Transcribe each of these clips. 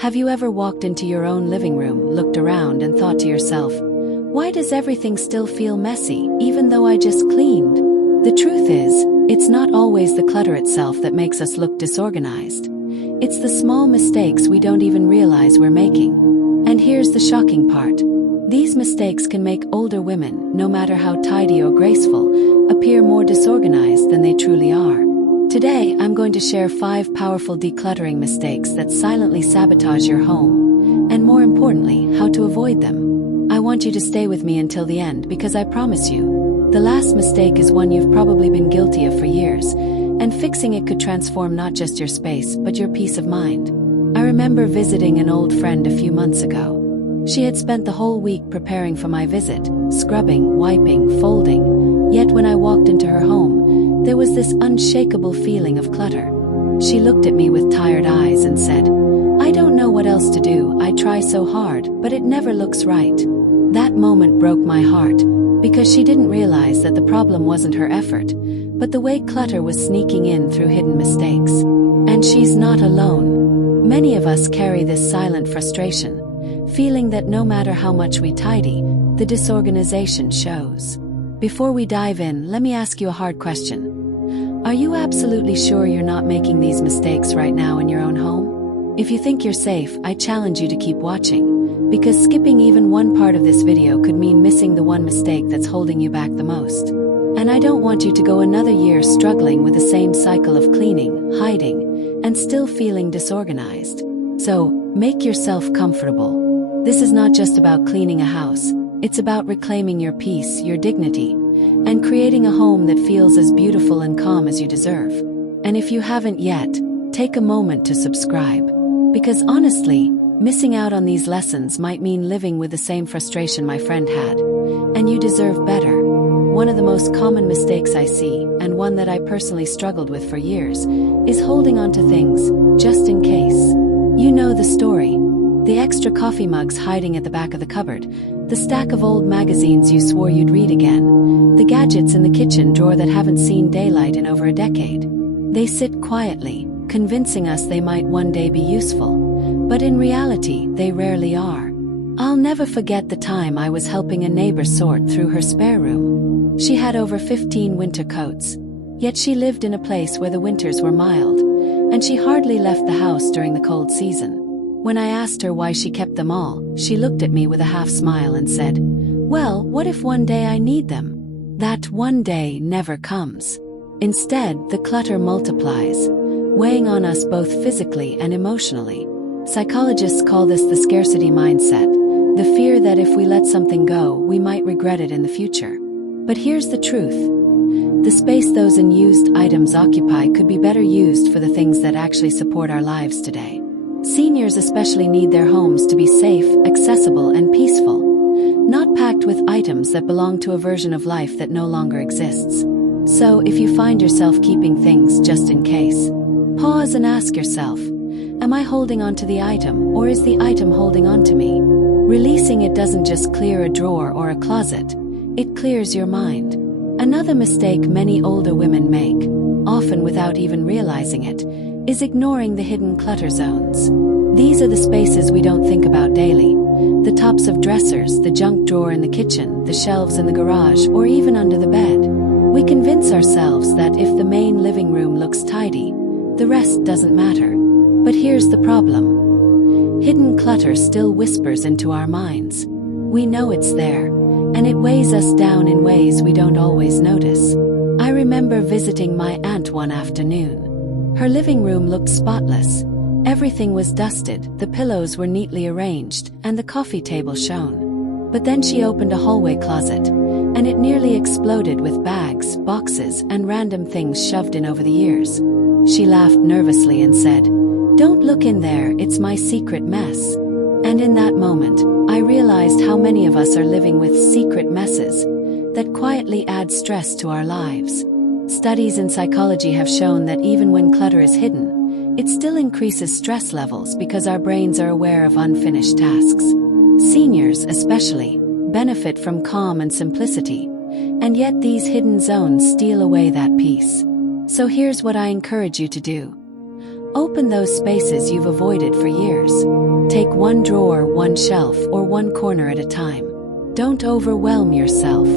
Have you ever walked into your own living room, looked around and thought to yourself, why does everything still feel messy, even though I just cleaned? The truth is, it's not always the clutter itself that makes us look disorganized. It's the small mistakes we don't even realize we're making. And here's the shocking part. These mistakes can make older women, no matter how tidy or graceful, appear more disorganized than they truly are. Today, I'm going to share 5 powerful decluttering mistakes that silently sabotage your home, and more importantly, how to avoid them. I want you to stay with me until the end because I promise you, the last mistake is one you've probably been guilty of for years, and fixing it could transform not just your space, but your peace of mind. I remember visiting an old friend a few months ago. She had spent the whole week preparing for my visit, scrubbing, wiping, folding, yet when I walked into her home, there was this unshakable feeling of clutter. She looked at me with tired eyes and said, I don't know what else to do, I try so hard, but it never looks right. That moment broke my heart, because she didn't realize that the problem wasn't her effort, but the way clutter was sneaking in through hidden mistakes. And she's not alone. Many of us carry this silent frustration, feeling that no matter how much we tidy, the disorganization shows. Before we dive in, let me ask you a hard question. Are you absolutely sure you're not making these mistakes right now in your own home? If you think you're safe, I challenge you to keep watching, because skipping even one part of this video could mean missing the one mistake that's holding you back the most. And I don't want you to go another year struggling with the same cycle of cleaning, hiding, and still feeling disorganized. So, make yourself comfortable. This is not just about cleaning a house. It's about reclaiming your peace, your dignity, and creating a home that feels as beautiful and calm as you deserve. And if you haven't yet, take a moment to subscribe. Because honestly, missing out on these lessons might mean living with the same frustration my friend had. And you deserve better. One of the most common mistakes I see, and one that I personally struggled with for years, is holding on to things, just in case. You know the story. The extra coffee mugs hiding at the back of the cupboard, the stack of old magazines you swore you'd read again, the gadgets in the kitchen drawer that haven't seen daylight in over a decade. They sit quietly, convincing us they might one day be useful, but in reality, they rarely are. I'll never forget the time I was helping a neighbor sort through her spare room. She had over 15 winter coats, yet she lived in a place where the winters were mild, and she hardly left the house during the cold season. When I asked her why she kept them all, she looked at me with a half smile and said, well, what if one day I need them? That one day never comes. Instead, the clutter multiplies, weighing on us both physically and emotionally. Psychologists call this the scarcity mindset, the fear that if we let something go, we might regret it in the future. But here's the truth. The space those unused items occupy could be better used for the things that actually support our lives today. Seniors especially need their homes to be safe, accessible, and peaceful, not packed with items that belong to a version of life that no longer exists. So, if you find yourself keeping things just in case, pause and ask yourself, am I holding on to the item, or is the item holding on to me? Releasing it doesn't just clear a drawer or a closet, it clears your mind. Another mistake many older women make, often without even realizing it, is ignoring the hidden clutter zones. These are the spaces we don't think about daily. The tops of dressers, the junk drawer in the kitchen, the shelves in the garage, or even under the bed. We convince ourselves that if the main living room looks tidy, the rest doesn't matter. But here's the problem. Hidden clutter still whispers into our minds. We know it's there, and it weighs us down in ways we don't always notice. I remember visiting my aunt one afternoon. Her living room looked spotless. Everything was dusted, the pillows were neatly arranged, and the coffee table shone. But then she opened a hallway closet, and it nearly exploded with bags, boxes, and random things shoved in over the years. She laughed nervously and said, "Don't look in there, it's my secret mess." And in that moment, I realized how many of us are living with secret messes that quietly add stress to our lives. Studies in psychology have shown that even when clutter is hidden, it still increases stress levels because our brains are aware of unfinished tasks. Seniors, especially, benefit from calm and simplicity, and yet these hidden zones steal away that peace. So here's what I encourage you to do. Open those spaces you've avoided for years. Take one drawer, one shelf, or one corner at a time. Don't overwhelm yourself.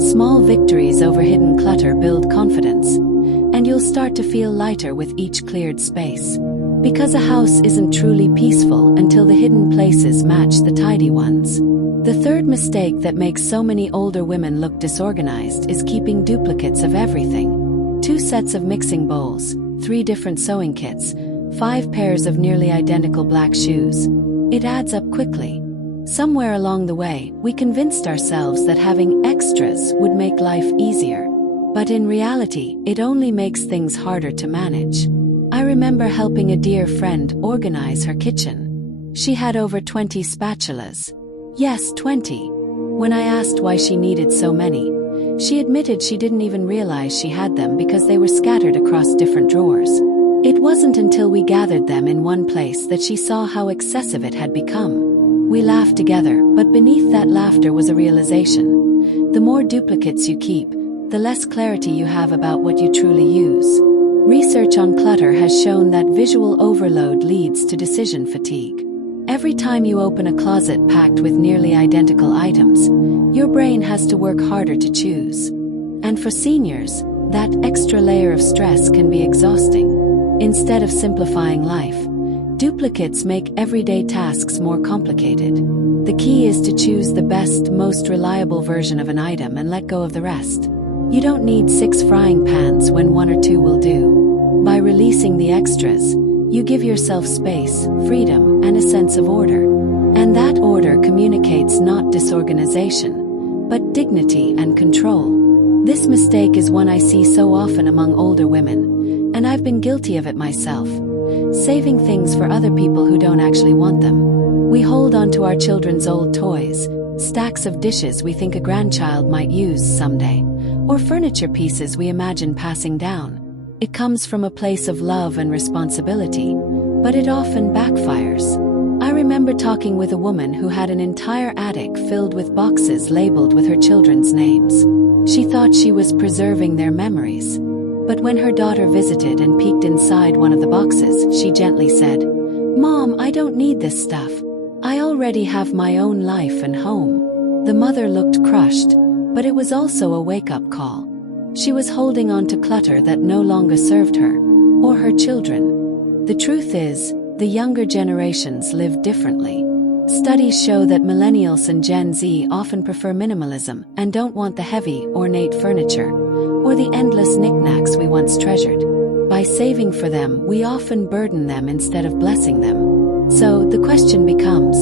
Small victories over hidden clutter build confidence, and you'll start to feel lighter with each cleared space. Because a house isn't truly peaceful until the hidden places match the tidy ones. The third mistake that makes so many older women look disorganized is keeping duplicates of everything. 2 sets of mixing bowls, 3 different sewing kits, 5 pairs of nearly identical black shoes. It adds up quickly. Somewhere along the way, we convinced ourselves that having extras would make life easier. But in reality, it only makes things harder to manage. I remember helping a dear friend organize her kitchen. She had over 20 spatulas. Yes, 20. When I asked why she needed so many, she admitted she didn't even realize she had them because they were scattered across different drawers. It wasn't until we gathered them in one place that she saw how excessive it had become. We laughed together, but beneath that laughter was a realization. The more duplicates you keep, the less clarity you have about what you truly use. Research on clutter has shown that visual overload leads to decision fatigue. Every time you open a closet packed with nearly identical items, your brain has to work harder to choose. And for seniors, that extra layer of stress can be exhausting. Instead of simplifying life, duplicates make everyday tasks more complicated. The key is to choose the best, most reliable version of an item and let go of the rest. You don't need 6 frying pans when 1 or 2 will do. By releasing the extras, you give yourself space, freedom, and a sense of order. And that order communicates not disorganization, but dignity and control. This mistake is one I see so often among older women, and I've been guilty of it myself. Saving things for other people who don't actually want them. We hold on to our children's old toys, stacks of dishes we think a grandchild might use someday, or furniture pieces we imagine passing down. It comes from a place of love and responsibility, but it often backfires. I remember talking with a woman who had an entire attic filled with boxes labeled with her children's names. She thought she was preserving their memories. But when her daughter visited and peeked inside one of the boxes, she gently said, "Mom, I don't need this stuff. I already have my own life and home." The mother looked crushed, but it was also a wake-up call. She was holding on to clutter that no longer served her, or her children. The truth is, the younger generations live differently. Studies show that millennials and Gen Z often prefer minimalism and don't want the heavy, ornate furniture, or the endless knickknacks we once treasured. By saving for them, we often burden them instead of blessing them. So, the question becomes,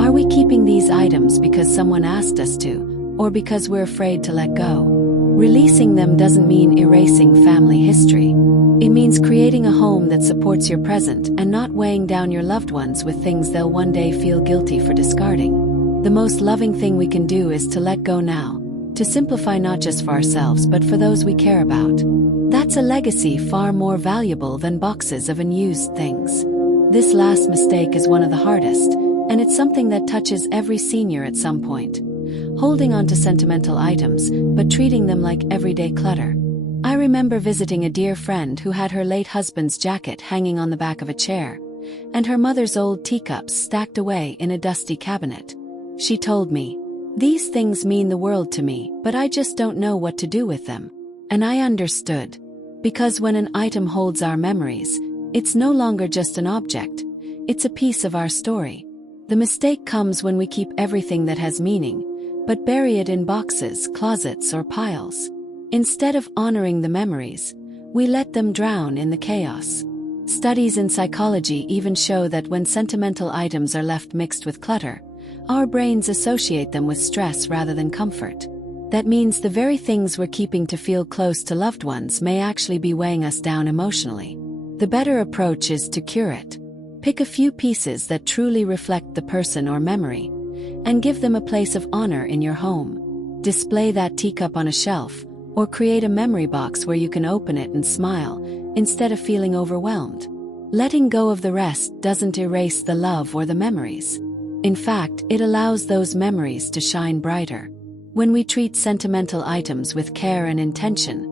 are we keeping these items because someone asked us to, or because we're afraid to let go? Releasing them doesn't mean erasing family history. It means creating a home that supports your present and not weighing down your loved ones with things they'll one day feel guilty for discarding. The most loving thing we can do is to let go now, to simplify not just for ourselves but for those we care about. That's a legacy far more valuable than boxes of unused things. This last mistake is one of the hardest, and it's something that touches every senior at some point. Holding on to sentimental items, but treating them like everyday clutter. I remember visiting a dear friend who had her late husband's jacket hanging on the back of a chair, and her mother's old teacups stacked away in a dusty cabinet. She told me, "These things mean the world to me, but I just don't know what to do with them." And I understood. Because when an item holds our memories, it's no longer just an object, it's a piece of our story. The mistake comes when we keep everything that has meaning, but bury it in boxes, closets, or piles. Instead of honoring the memories, we let them drown in the chaos. Studies in psychology even show that when sentimental items are left mixed with clutter, our brains associate them with stress rather than comfort. That means the very things we're keeping to feel close to loved ones may actually be weighing us down emotionally. The better approach is to cure it. Pick a few pieces that truly reflect the person or memory, and give them a place of honor in your home. Display that teacup on a shelf, or create a memory box where you can open it and smile, instead of feeling overwhelmed. Letting go of the rest doesn't erase the love or the memories. In fact, it allows those memories to shine brighter. When we treat sentimental items with care and intention,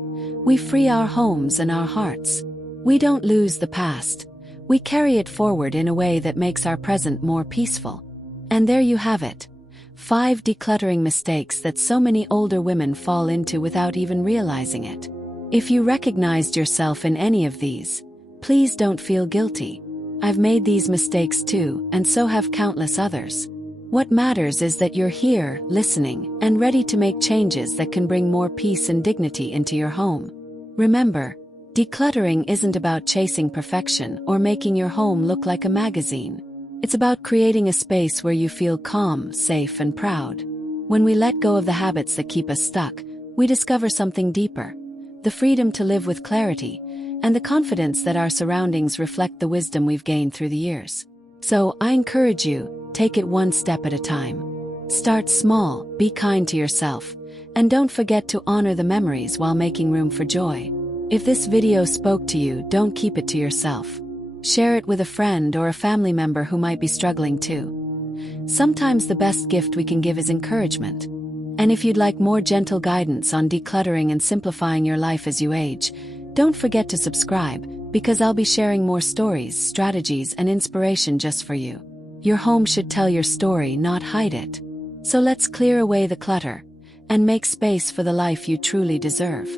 we free our homes and our hearts. We don't lose the past, We carry it forward in a way that makes our present more peaceful. And there you have it. 5 decluttering mistakes that so many older women fall into without even realizing it. If you recognized yourself in any of these, please don't feel guilty. I've made these mistakes too, and so have countless others. What matters is that you're here, listening, and ready to make changes that can bring more peace and dignity into your home. Remember, decluttering isn't about chasing perfection or making your home look like a magazine. It's about creating a space where you feel calm, safe, and proud. When we let go of the habits that keep us stuck, we discover something deeper: the freedom to live with clarity, and the confidence that our surroundings reflect the wisdom we've gained through the years. So, I encourage you, take it one step at a time. Start small, be kind to yourself, and don't forget to honor the memories while making room for joy. If this video spoke to you, don't keep it to yourself. Share it with a friend or a family member who might be struggling too. Sometimes the best gift we can give is encouragement. And if you'd like more gentle guidance on decluttering and simplifying your life as you age, don't forget to subscribe, because I'll be sharing more stories, strategies, and inspiration just for you. Your home should tell your story, not hide it. So let's clear away the clutter and make space for the life you truly deserve.